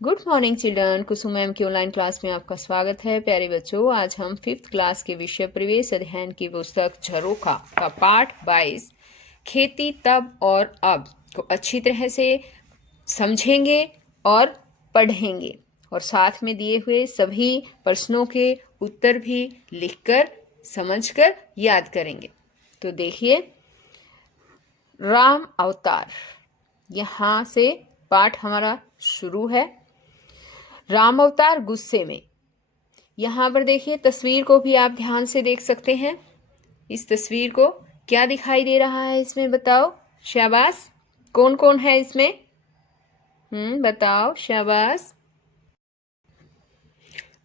Good morning children. Kusum ma'am की online class में आपका स्वागत है। प्यारे बच्चों, आज हम 5th क्लास के विषय परिवेश अध्ययन की पुस्तक झरोखा का पाठ 22 खेती तब और अब को अच्छी तरह से समझेंगे और पढ़ेंगे और साथ में दिए हुए सभी प्रश्नों के उत्तर भी लिखकर समझकर याद करेंगे। तो देखिए, राम अवतार, यहाँ से पाठ हमारा शुरू है। राम अवतार गुस्से में। यहाँ पर देखिए, तस्वीर को भी आप ध्यान से देख सकते हैं। इस तस्वीर को क्या दिखाई दे रहा है इसमें बताओ। शाबाश, कौन कौन है इसमें? बताओ, शाबाश।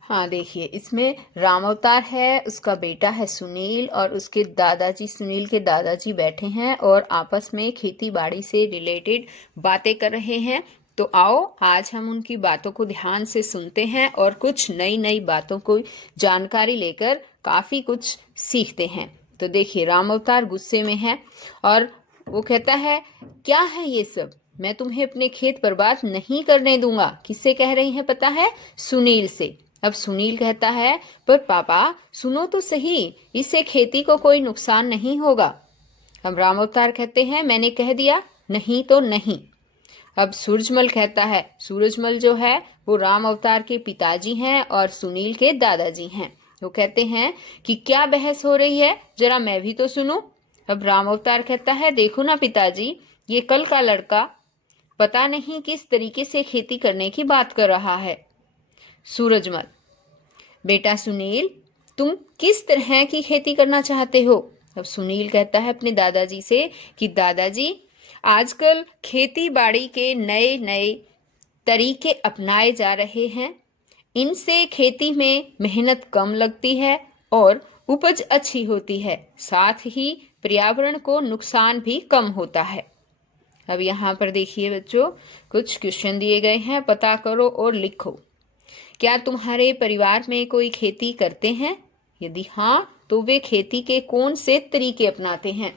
हाँ, देखिए, इसमें राम अवतार है, उसका बेटा है सुनील और उसके दादाजी, सुनील के दादाजी बैठे हैं और आपस में खेती बाड़ी से रिलेटेड बातें कर रहे हैं। तो आओ, आज हम उनकी बातों को ध्यान से सुनते हैं और कुछ नई नई बातों को जानकारी लेकर काफी कुछ सीखते हैं। तो देखिए, राम अवतार गुस्से में है और वो कहता है, क्या है ये सब? मैं तुम्हें अपने खेत बर्बाद नहीं करने दूंगा। किससे कह रही हैं पता है? सुनील से। अब सुनील कहता है, पर पापा सुनो तो सही, इससे खेती को कोई नुकसान नहीं होगा। अब राम अवतार कहते हैं, मैंने कह दिया, नहीं तो नहीं। अब सूरजमल कहता है, सूरजमल जो है वो राम अवतार के पिताजी हैं और सुनील के दादाजी हैं। वो कहते हैं कि क्या बहस हो रही है, जरा मैं भी तो सुनूं। अब राम अवतार कहता है, देखो ना पिताजी, ये कल का लड़का पता नहीं किस तरीके से खेती करने की बात कर रहा है। सूरजमल, बेटा सुनील, तुम किस तरह की खेती करना चाहते हो? अब सुनील कहता है अपने दादाजी से कि दादाजी, आजकल खेती बाड़ी के नए नए तरीके अपनाए जा रहे हैं। इनसे खेती में मेहनत कम लगती है और उपज अच्छी होती है, साथ ही पर्यावरण को नुकसान भी कम होता है। अब यहाँ पर देखिए बच्चों, कुछ क्वेश्चन दिए गए हैं, पता करो और लिखो। क्या तुम्हारे परिवार में कोई खेती करते हैं? यदि हाँ, तो वे खेती के कौन से तरीके अपनाते हैं?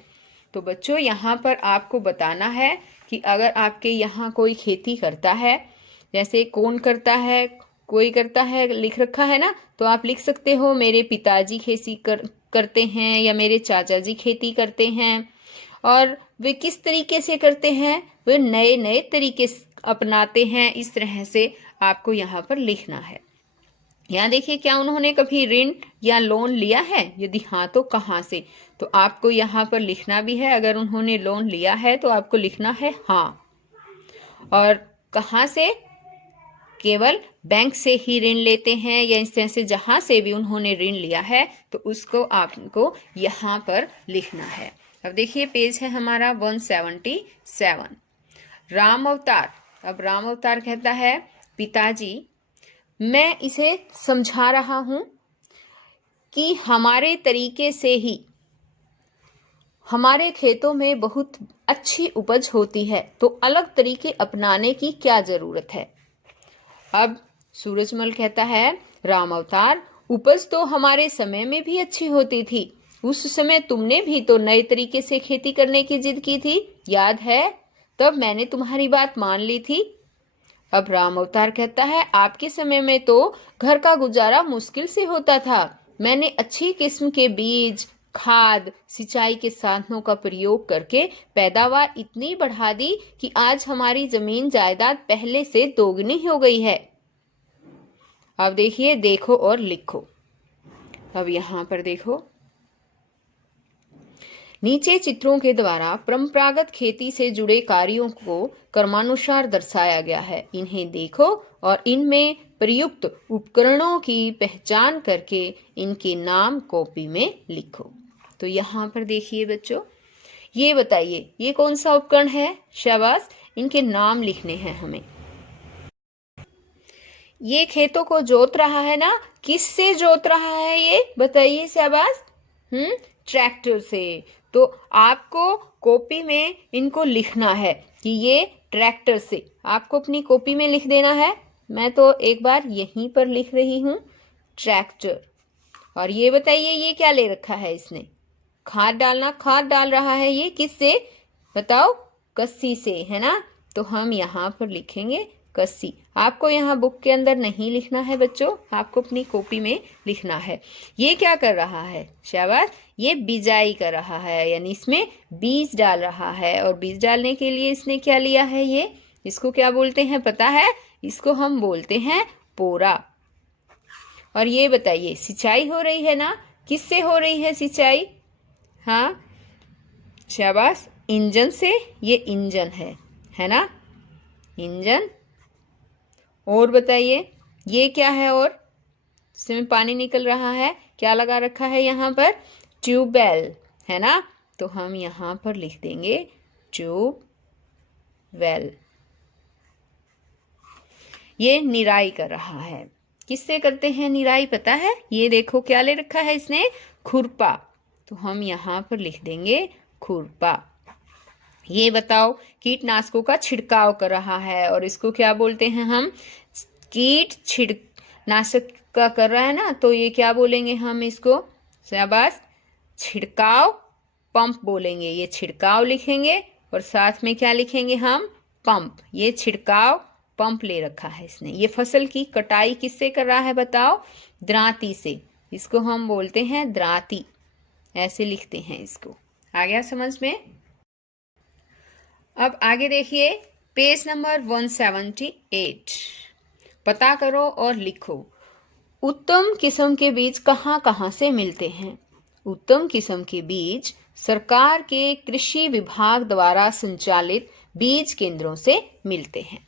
तो बच्चों, यहाँ पर आपको बताना है कि अगर आपके यहाँ कोई खेती करता है, जैसे कौन करता है, कोई करता है लिख रखा है ना, तो आप लिख सकते हो मेरे पिताजी खेती करते हैं या मेरे चाचा जी खेती करते हैं। और वे किस तरीके से करते हैं? वे नए नए तरीके अपनाते हैं। इस तरह से आपको यहाँ पर लिखना है। यहाँ देखिए, क्या उन्होंने कभी ऋण या लोन लिया है? यदि हाँ, तो कहाँ से? तो आपको यहाँ पर लिखना भी है, अगर उन्होंने लोन लिया है तो आपको लिखना है हाँ। और कहाँ से? केवल बैंक से ही ऋण लेते हैं या इस तरह से जहां से भी उन्होंने ऋण लिया है तो उसको आपको यहाँ पर लिखना है। अब देखिए, पेज है हमारा 177। राम अवतार। अब राम अवतार कहता है, पिताजी, मैं इसे समझा रहा हूं कि हमारे तरीके से ही हमारे खेतों में बहुत अच्छी उपज होती है, तो अलग तरीके अपनाने की क्या जरूरत है? अब सूरजमल कहता है, राम अवतार, उपज तो हमारे समय में भी अच्छी होती थी। उस समय तुमने भी तो नए तरीके से खेती करने की जिद की थी, याद है? तब मैंने तुम्हारी बात मान ली थी। अब राम अवतार कहता है, आपके समय में तो घर का गुजारा मुश्किल से होता था। मैंने अच्छी किस्म के बीज, खाद, सिंचाई के साधनों का प्रयोग करके पैदावार इतनी बढ़ा दी कि आज हमारी जमीन जायदाद पहले से दोगुनी हो गई है। अब देखिए, देखो और लिखो। अब यहाँ पर देखो, नीचे चित्रों के द्वारा परंपरागत खेती से जुड़े कार्यों को क्रमानुसार दर्शाया गया है। इन्हें देखो और इनमें प्रयुक्त उपकरणों की पहचान करके इनके नाम कॉपी में लिखो। तो यहाँ पर देखिए बच्चों, ये बताइए ये कौन सा उपकरण है? शाबाश, इनके नाम लिखने हैं हमें। ये खेतों को जोत रहा है ना, किससे जोत रहा है ये बताइए? शाबाश, ट्रैक्टर से। तो आपको कॉपी में इनको लिखना है कि ये ट्रैक्टर से। आपको अपनी कॉपी में लिख देना है। मैं तो एक बार यहीं पर लिख रही हूँ, ट्रैक्टर। और ये बताइए, ये क्या ले रखा है इसने? खाद डालना, खाद डाल रहा है। ये किससे बताओ? कस्सी से, है ना? तो हम यहाँ पर लिखेंगे कस्सी। आपको यहाँ बुक के अंदर नहीं लिखना है बच्चों, आपको अपनी कॉपी में लिखना है। ये क्या कर रहा है? शाबाश, ये बिजाई कर रहा है, यानी इसमें बीज डाल रहा है। और बीज डालने के लिए इसने क्या लिया है? ये, इसको क्या बोलते हैं पता है? इसको हम बोलते हैं पोरा। और ये बताइए, सिंचाई हो रही है ना, किससे हो रही है सिंचाई? हाँ शाबाश, इंजन से। ये इंजन है ना, इंजन। और बताइए ये क्या है? और इसमें पानी निकल रहा है, क्या लगा रखा है यहाँ पर? ट्यूबवेल, है ना। तो हम यहाँ पर लिख देंगे ट्यूबवेल। ये निराई कर रहा है। किससे करते हैं निराई पता है? ये देखो क्या ले रखा है इसने? खुरपा। तो हम यहाँ पर लिख देंगे खुरपा। ये बताओ, कीटनाशकों का छिड़काव कर रहा है, और इसको क्या बोलते हैं हम? कीट छिड़नाशक का कर रहा है ना, तो ये क्या बोलेंगे हम इसको? शाबाश, छिड़काव पंप बोलेंगे। ये छिड़काव लिखेंगे और साथ में क्या लिखेंगे हम? पंप। ये छिड़काव पंप ले रखा है इसने। ये फसल की कटाई किससे कर रहा है बताओ? दरांती से। इसको हम बोलते हैं दरांती, ऐसे लिखते हैं इसको। आ गया समझ में? अब आगे देखिए, पेज नंबर 178। पता करो और लिखो, उत्तम किस्म के बीज कहाँ कहाँ से मिलते हैं? उत्तम किस्म के बीज सरकार के कृषि विभाग द्वारा संचालित बीज केंद्रों से मिलते हैं।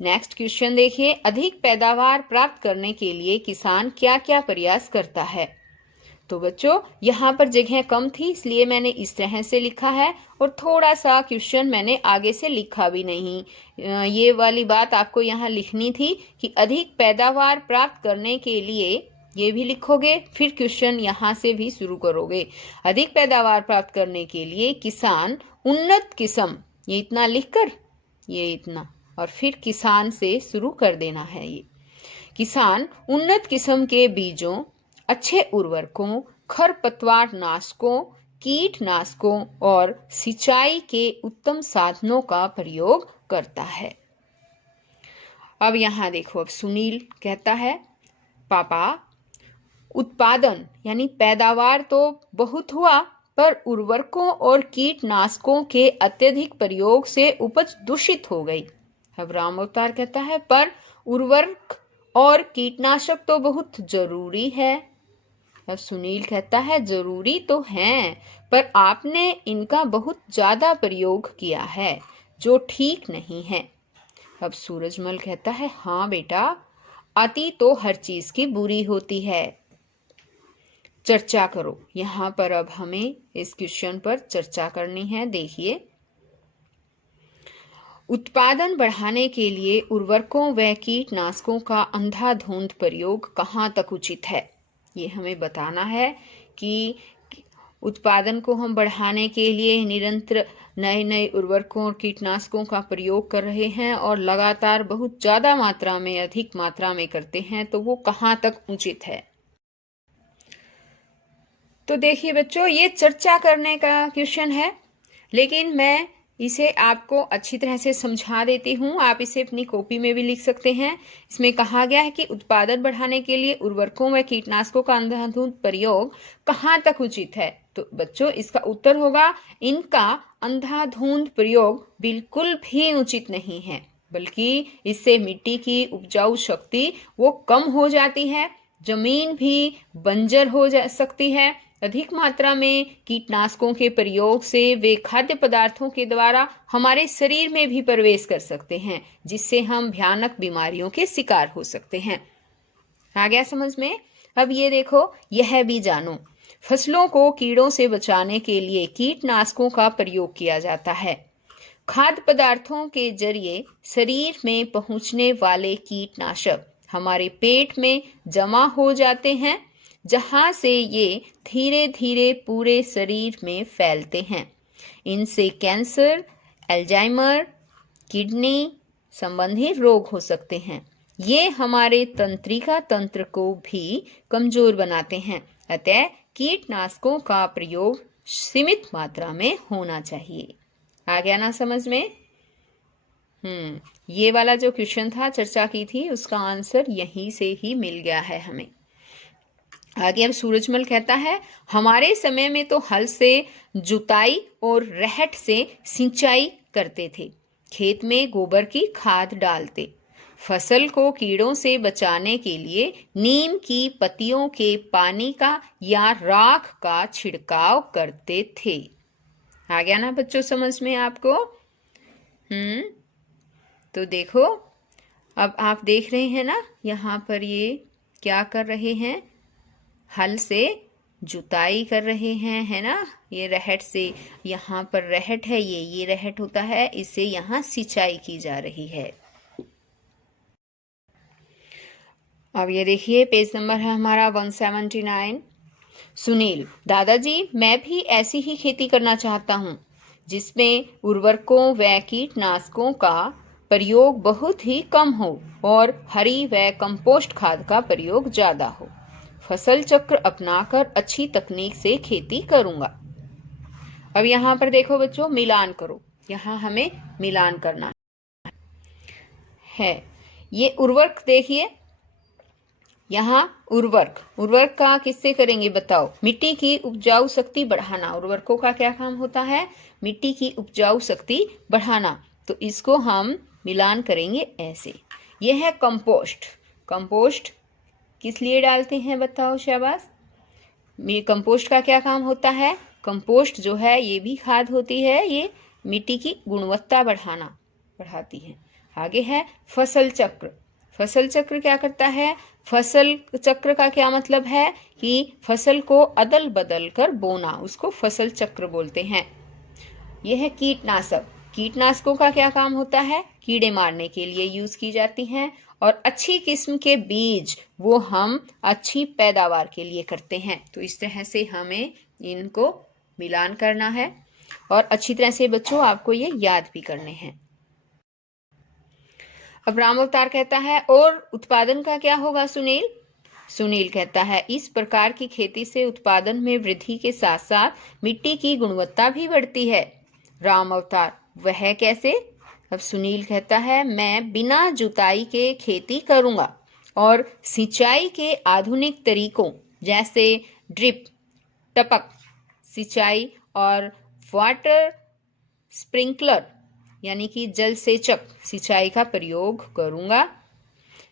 नेक्स्ट क्वेश्चन देखिए, अधिक पैदावार प्राप्त करने के लिए किसान क्या क्या प्रयास करता है? तो बच्चों यहाँ पर जगह कम थी, इसलिए मैंने इस तरह से लिखा है, और थोड़ा सा क्वेश्चन मैंने आगे से लिखा भी नहीं। ये वाली बात आपको यहाँ लिखनी थी कि अधिक पैदावार प्राप्त करने के लिए, ये भी लिखोगे, फिर क्वेश्चन यहाँ से भी शुरू करोगे। अधिक पैदावार प्राप्त करने के लिए किसान उन्नत किस्म, ये इतना लिखकर, ये इतना, और फिर किसान से शुरू कर देना है। ये किसान उन्नत किस्म के बीजों, अच्छे उर्वरकों, खरपतवार नाशकों, कीटनाशकों और सिंचाई के उत्तम साधनों का प्रयोग करता है। अब यहाँ देखो, अब सुनील कहता है, पापा उत्पादन यानी पैदावार तो बहुत हुआ, पर उर्वरकों और कीटनाशकों के अत्यधिक प्रयोग से उपज दूषित हो गई। अब राम अवतार कहता है, पर उर्वरक और कीटनाशक तो बहुत जरूरी है। अब सुनील कहता है, जरूरी तो हैं, पर आपने इनका बहुत ज्यादा प्रयोग किया है, जो ठीक नहीं है। अब सूरजमल कहता है, हाँ बेटा, अति तो हर चीज की बुरी होती है। चर्चा करो। यहाँ पर अब हमें इस क्वेश्चन पर चर्चा करनी है। देखिए, उत्पादन बढ़ाने के लिए उर्वरकों व कीटनाशकों का अंधाधुंध प्रयोग कहाँ तक उचित है? ये हमें बताना है कि उत्पादन को हम बढ़ाने के लिए निरंतर नए नए उर्वरकों और कीटनाशकों का प्रयोग कर रहे हैं, और लगातार बहुत ज्यादा मात्रा में, अधिक मात्रा में करते हैं, तो वो कहाँ तक उचित है? तो देखिए बच्चों, ये चर्चा करने का क्वेश्चन है, लेकिन मैं इसे आपको अच्छी तरह से समझा देती हूँ। आप इसे अपनी कॉपी में भी लिख सकते हैं। इसमें कहा गया है कि उत्पादन बढ़ाने के लिए उर्वरकों व कीटनाशकों का अंधाधुंध प्रयोग कहाँ तक उचित है? तो बच्चों इसका उत्तर होगा, इनका अंधाधुंध प्रयोग बिल्कुल भी उचित नहीं है, बल्कि इससे मिट्टी की उपजाऊ शक्ति वो कम हो जाती है, जमीन भी बंजर हो जा सकती है। अधिक मात्रा में कीटनाशकों के प्रयोग से वे खाद्य पदार्थों के द्वारा हमारे शरीर में भी प्रवेश कर सकते हैं, जिससे हम भयानक बीमारियों के शिकार हो सकते हैं। आ गया समझ में? अब ये देखो, यह भी जानो, फसलों को कीड़ों से बचाने के लिए कीटनाशकों का प्रयोग किया जाता है। खाद्य पदार्थों के जरिए शरीर में पहुंचने वाले कीटनाशक हमारे पेट में जमा हो जाते हैं, जहां से ये धीरे धीरे पूरे शरीर में फैलते हैं। इनसे कैंसर, अल्जाइमर, किडनी संबंधी रोग हो सकते हैं। ये हमारे तंत्रिका तंत्र को भी कमजोर बनाते हैं। अतः कीटनाशकों का प्रयोग सीमित मात्रा में होना चाहिए। आ गया ना समझ में? ये वाला जो क्वेश्चन था, चर्चा की थी, उसका आंसर यहीं से ही मिल गया है हमें। आगे अब सूरजमल कहता है, हमारे समय में तो हल से जुताई और रहट से सिंचाई करते थे, खेत में गोबर की खाद डालते, फसल को कीड़ों से बचाने के लिए नीम की पत्तियों के पानी का या राख का छिड़काव करते थे। आ गया ना बच्चों समझ में आपको? तो देखो, अब आप देख रहे हैं ना, यहाँ पर ये क्या कर रहे हैं, हल से जुताई कर रहे हैं, है ना। ये रहट से, यहाँ पर रहट है, ये रहट होता है, इससे यहाँ सिंचाई की जा रही है। अब ये देखिए, पेज नंबर है हमारा 179। सुनील, दादाजी मैं भी ऐसी ही खेती करना चाहता हूँ जिसमें उर्वरकों व कीटनाशकों का प्रयोग बहुत ही कम हो और हरी व कंपोस्ट खाद का प्रयोग ज्यादा हो। फसल चक्र अपनाकर अच्छी तकनीक से खेती करूंगा। अब यहाँ पर देखो बच्चों, मिलान करो, यहाँ हमें मिलान करना है। ये उर्वरक देखिए, यहाँ उर्वरक का किससे करेंगे बताओ? मिट्टी की उपजाऊ शक्ति बढ़ाना। उर्वरकों का क्या काम होता है? मिट्टी की उपजाऊ शक्ति बढ़ाना। तो इसको हम मिलान करेंगे ऐसे। यह है कंपोस्ट। कंपोस्ट किस लिए डालते हैं बताओ? शाबाश। कंपोस्ट का क्या काम होता है? कंपोस्ट जो है ये भी खाद होती है, ये मिट्टी की गुणवत्ता बढ़ाती है। आगे है फसल चक्र। फसल चक्र क्या करता है? फसल चक्र का क्या मतलब है कि फसल को अदल बदल कर बोना, उसको फसल चक्र बोलते हैं। यह है कीटनाशक। कीटनाशकों का क्या काम होता है? कीड़े मारने के लिए यूज की जाती हैं। और अच्छी किस्म के बीज वो हम अच्छी पैदावार के लिए करते हैं। तो इस तरह से हमें इनको मिलान करना है और अच्छी तरह से बच्चों आपको ये याद भी करने हैं। अब राम अवतार कहता है, और उत्पादन का क्या होगा सुनील? सुनील कहता है, इस प्रकार की खेती से उत्पादन में वृद्धि के साथ साथ मिट्टी की गुणवत्ता भी बढ़ती है। राम अवतार, वह कैसे? अब सुनील कहता है, मैं बिना जुताई के खेती करूंगा और सिंचाई के आधुनिक तरीकों जैसे ड्रिप, टपक सिंचाई और वाटर स्प्रिंकलर यानी कि जल सेचक सिंचाई का प्रयोग करूंगा।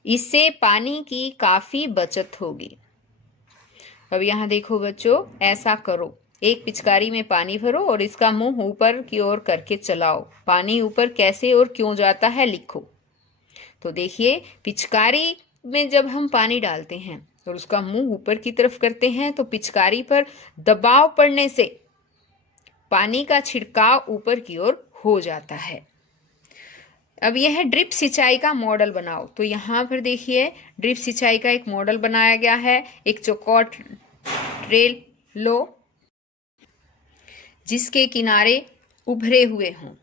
इससे पानी की काफी बचत होगी। अब यहाँ देखो बच्चों, ऐसा करो, एक पिचकारी में पानी भरो और इसका मुंह ऊपर की ओर करके चलाओ। पानी ऊपर कैसे और क्यों जाता है लिखो। तो देखिए, पिचकारी में जब हम पानी डालते हैं और उसका मुंह ऊपर की तरफ करते हैं तो पिचकारी पर दबाव पड़ने से पानी का छिड़काव ऊपर की ओर हो जाता है। अब यह है ड्रिप सिंचाई का मॉडल बनाओ। तो यहाँ पर देखिए, ड्रिप सिंचाई का एक मॉडल बनाया गया है। एक चौकोर ट्रेल लो जिसके किनारे उभरे हुए हों।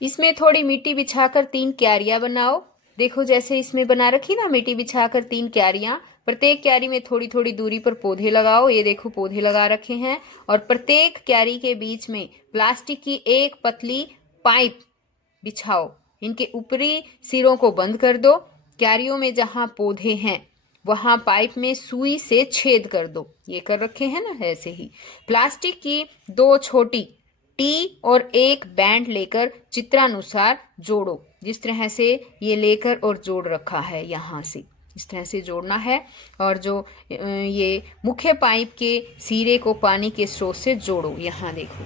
इसमें थोड़ी मिट्टी बिछाकर 3 क्यारियां बनाओ। देखो जैसे इसमें बना रखी ना, मिट्टी बिछाकर 3 क्यारियां। प्रत्येक क्यारी में थोड़ी थोड़ी दूरी पर पौधे लगाओ। ये देखो पौधे लगा रखे हैं। और प्रत्येक क्यारी के बीच में प्लास्टिक की एक पतली पाइप बिछाओ। इनके ऊपरी सिरों को बंद कर दो। क्यारियों में जहां पौधे हैं वहां पाइप में सुई से छेद कर दो। ये कर रखे हैं ना, ऐसे ही। प्लास्टिक की 2 छोटी टी और एक बैंड लेकर चित्रानुसार जोड़ो। जिस तरह से ये लेकर और जोड़ रखा है, यहाँ से इस तरह से जोड़ना है। और जो ये मुख्य पाइप के सिरे को पानी के स्रोत से जोड़ो। यहाँ देखो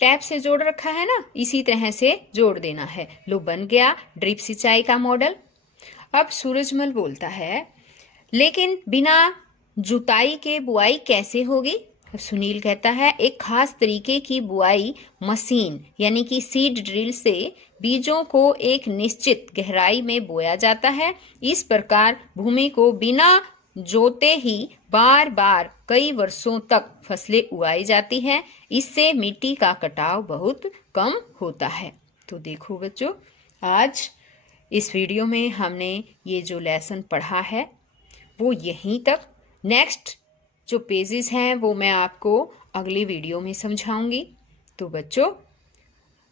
टैप से जोड़ रखा है ना, इसी तरह से जोड़ देना है। लो, बन गया ड्रिप सिंचाई का मॉडल। अब सूरजमल बोलता है, लेकिन बिना जुताई के बुआई कैसे होगी? सुनील कहता है, एक खास तरीके की बुआई मशीन यानी कि सीड ड्रिल से बीजों को एक निश्चित गहराई में बोया जाता है। इस प्रकार भूमि को बिना जोते ही बार बार कई वर्षों तक फसलें उगाई जाती हैं। इससे मिट्टी का कटाव बहुत कम होता है। तो देखो बच्चों, आज इस वीडियो में हमने ये जो लेसन पढ़ा है वो यहीं तक। नेक्स्ट जो पेजेस हैं वो मैं आपको अगली वीडियो में समझाऊंगी। तो बच्चों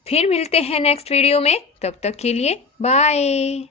फिर मिलते हैं नेक्स्ट वीडियो में, तब तक के लिए बाय।